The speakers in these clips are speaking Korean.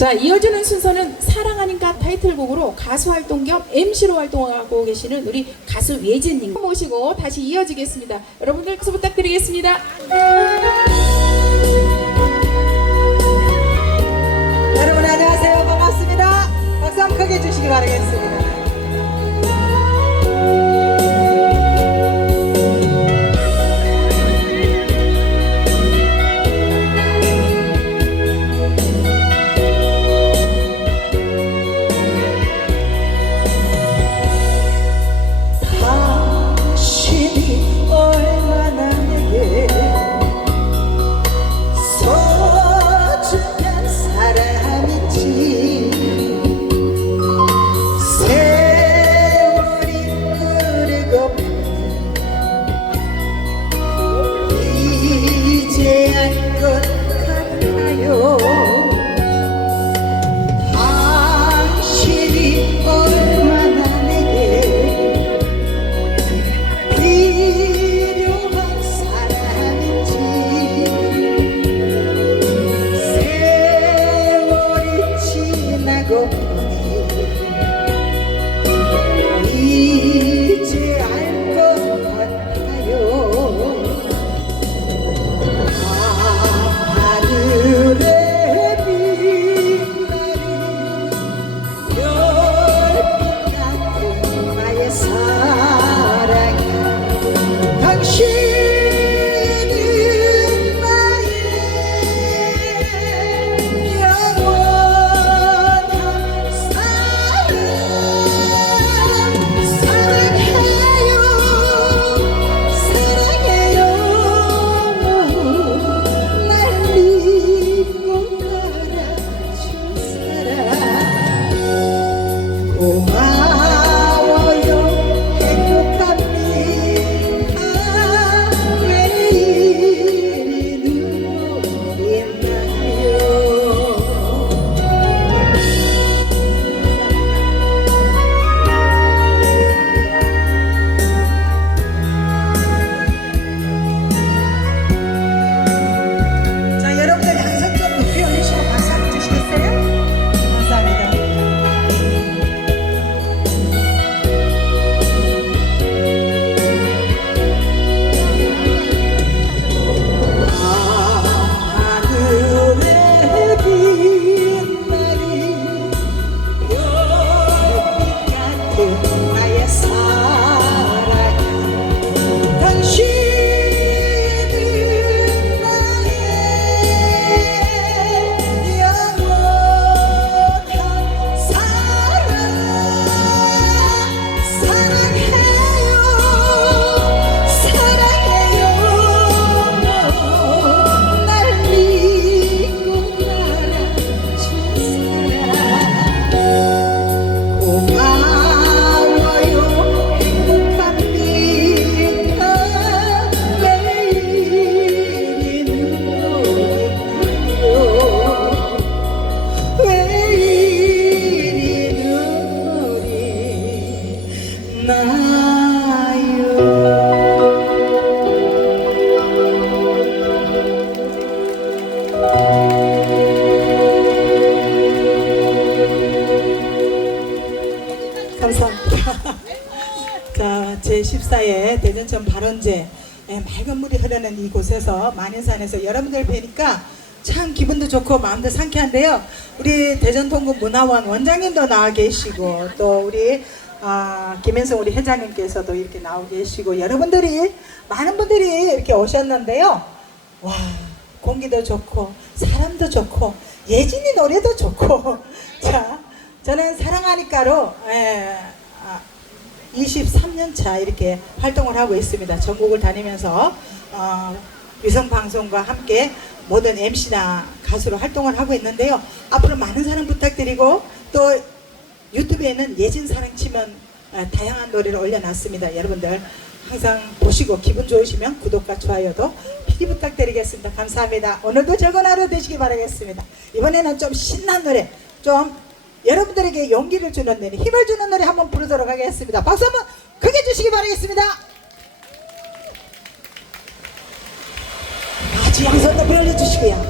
자, 이어지는 순서는 사랑하니까 타이틀곡으로 가수 활동 겸 MC로 활동하고 계시는 우리 가수 예진님 모시고 다시 이어지겠습니다. 여러분들 박수 부탁드리겠습니다. 여러분 안녕하세요 반갑습니다 박수 한번 크게 주시기 바라겠습니다 감사합니다. 자, 제14회 대전천 발원제 예, 맑은 물이 흐르는 이곳에서 만인산에서 여러분들 뵈니까 참 기분도 좋고 마음도 상쾌한데요. 우리 대전통군 문화원 원장님도 나와 계시고 또 우리 아, 김현성 우리 회장님께서도 이렇게 나와 계시고 여러분들이 많은 분들이 이렇게 오셨는데요. 와 공기도 좋고 사람도 좋고 예진이 노래도 좋고 자 저는 사랑하니까로 예, 아, 23년 차 이렇게 활동을 하고 있습니다. 전국을 다니면서 어, 위성 방송과 함께 모든 MC나 가수로 활동을 하고 있는데요. 앞으로 많은 사랑 부탁드리고 또 유튜브에는 예진 사랑 치면 어, 다양한 노래를 올려놨습니다. 여러분들 항상 보시고 기분 좋으시면 구독과 좋아요도 필히 부탁드리겠습니다. 감사합니다. 오늘도 즐거운 하루 되시기 바라겠습니다. 이번에는 좀 신난 노래, 좀 여러분들에게 용기를 주는 노래, 힘을 주는 노래 한번 부르도록 하겠습니다. 박수 한번 크게 주시기 바라겠습니다. 같이 양손 높이 올려주시고요.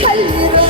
살리라